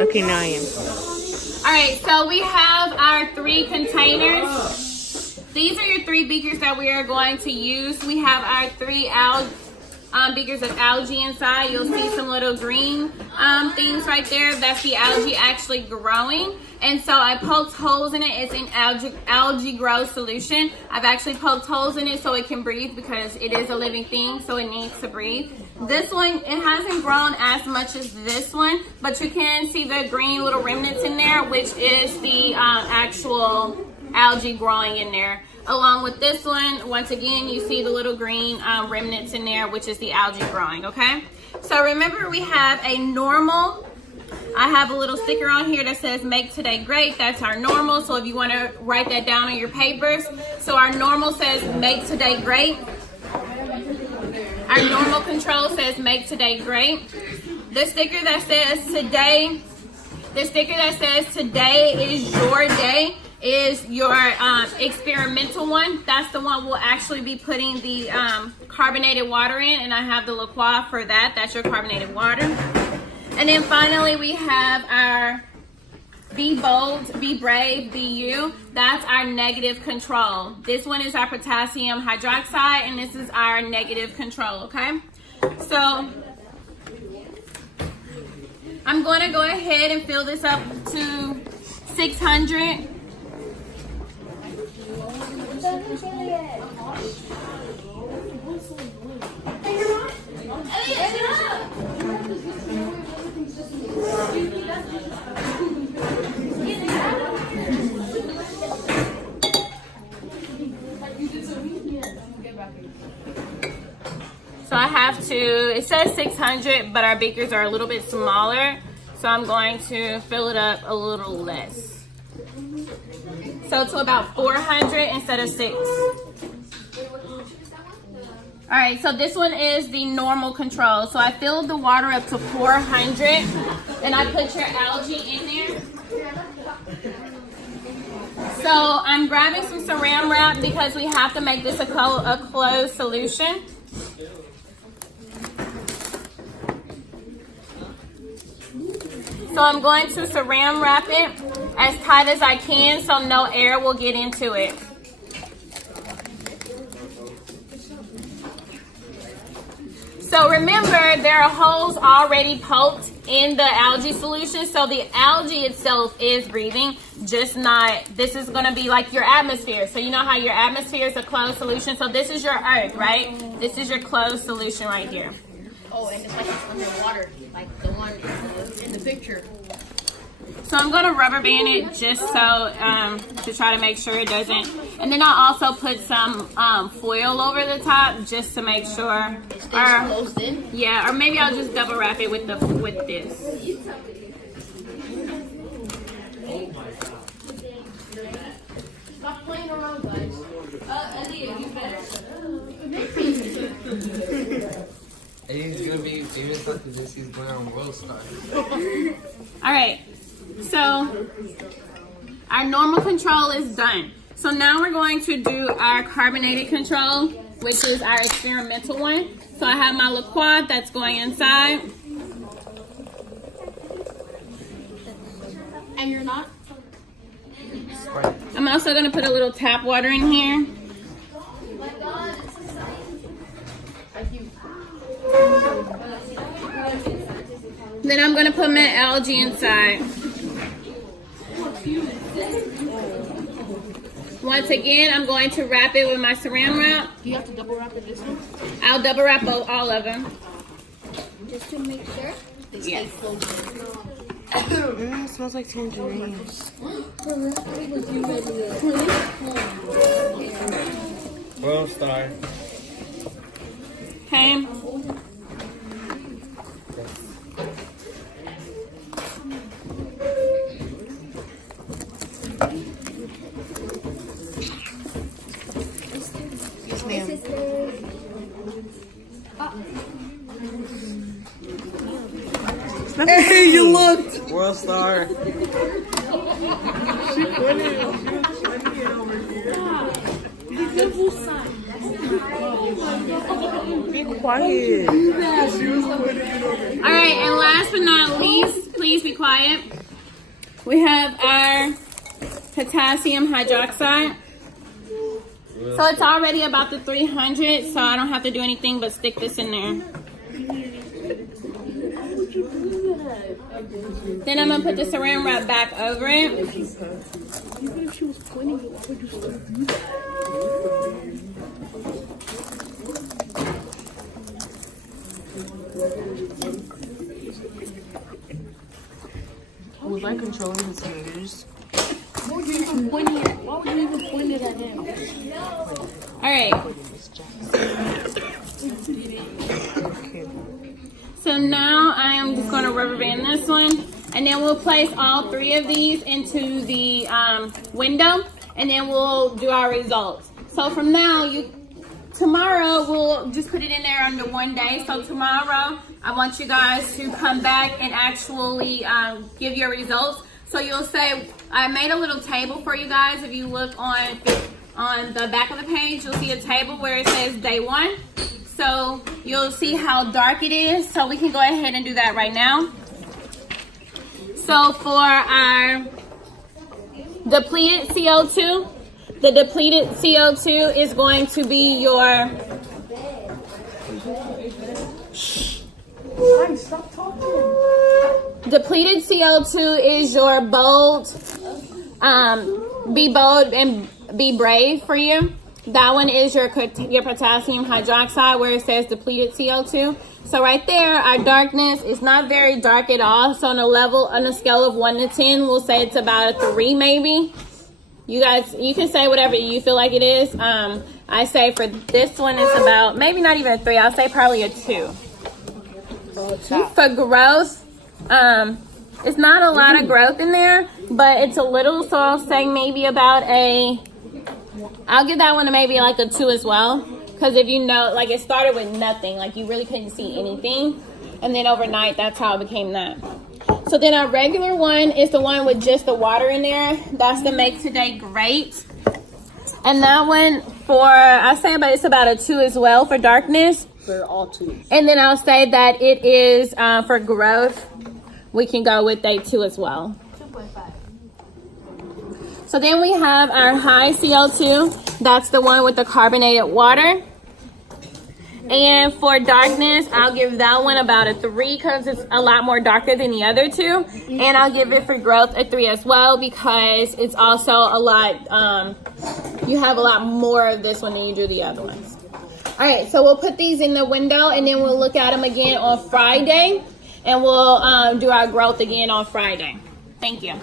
Okay, now I am. All right, so we have our 3 containers. These are your 3 beakers that we are going to use. We have our 3 beakers of algae inside. You'll see some little green things right there. That's the algae actually growing. And so I poked holes in it. It's an algae grow solution. I've actually poked holes in it so it can breathe because it is a living thing, so it needs to breathe. This one, it hasn't grown as much as this one, but you can see the green little remnants in there, which is the actual algae growing in there. Along with this one, once again, you see the little green remnants in there, which is the algae growing, okay? So remember, we have a normal. I have a little sticker on here that says make today great. That's our normal. So if you want to write that down on your papers. So our normal says make today great. Our normal control says make today great. The sticker that says today, is your day, is your experimental one. That's the one we'll actually be putting the carbonated water in, and I have the La Croix for that. That's your carbonated water. And then finally we have our Be Bold, Be Brave, Be You. That's our negative control. This one is our potassium hydroxide, and this is our negative control, okay? So I'm going to go ahead and fill this up to 600. So I have to, it says 600, but our beakers are a little bit smaller. So I'm going to fill it up a little less. So to about 400 instead of 6. All right, so this one is the normal control. So I filled the water up to 400, and I put your algae in there. So I'm grabbing some saran wrap because we have to make this a closed solution. So I'm going to saran wrap it as tight as I can so no air will get into it. So remember, there are holes already poked in the algae solution, so the algae itself is breathing, just not, this is going to be like your atmosphere. So you know how your atmosphere is a closed solution? So this is your earth, right? This is your closed solution right here. Oh, and it's like it's underwater, like the one in the picture. So I'm going to rubber band it just so, to try to make sure it doesn't. And then I'll also put some foil over the top just to make sure. It stays closed in? Yeah, or maybe I'll just double wrap it with this. Stop playing around, guys. Aaliyah, you better. I think he's gonna be famous after this. He's going on World Star. All right, so our normal control is done. So now we're going to do our carbonated control, which is our experimental one. So I have my La Croix that's going inside. And you're not? I'm also going to put a little tap water in here. Then I'm going to put my algae inside. Once again, I'm going to wrap it with my saran wrap. Do you have to double wrap it this one? I'll double wrap all of them. Just to make sure they stay Yes. closed. It smells like tangerine. World Star. Okay. Yes, ma'am. Hey, you looked! World Star. She put it over here. Be quiet. All right, and last but not least, please be quiet. We have our potassium hydroxide. So it's already about the 300, so I don't have to do anything but stick this in there. Then I'm gonna put the saran wrap back over it. Was I controlling his fingers? Why would you even point it at him? All right. So now I am just going to rubber band this one, and then we'll place all 3 of these into the window, and then we'll do our results. So from now, tomorrow we'll just put it in there under one day. So tomorrow I want you guys to come back and actually give your results. So you'll say, I made a little table for you guys. If you look on the back of the page, you'll see a table where it says day 1. So you'll see how dark it is. So we can go ahead and do that right now. So for our depleted CO2, the depleted CO2 is going to be your depleted CO2 is your bold, be bold and be brave for you. That one is your potassium hydroxide where it says depleted CO2. So right there, our darkness is not very dark at all. So on a scale of 1 to 10, we'll say it's about a 3 maybe. You guys, you can say whatever you feel like it is. I say for this one, it's about maybe not even a 3. I'll say probably a 2. For growth, it's not a lot of growth in there, but it's a little. So I'll say maybe about I'll give that one maybe like a 2 as well. Because if you know, like it started with nothing, like you really couldn't see anything. And then overnight, that's how it became that. So then our regular one is the one with just the water in there. That's the Make Today Great. And that one I say it's about a 2 as well for darkness. They're all 2s. And then I'll say that it is for growth. We can go with a 2 as well. 2.5. So then we have our high CO2. That's the one with the carbonated water. And for darkness, I'll give that one about a 3 because it's a lot more darker than the other 2. And I'll give it for growth a 3 as well because it's also a lot, you have a lot more of this one than you do the other ones. All right, so we'll put these in the window and then we'll look at them again on Friday. And we'll do our growth again on Friday. Thank you.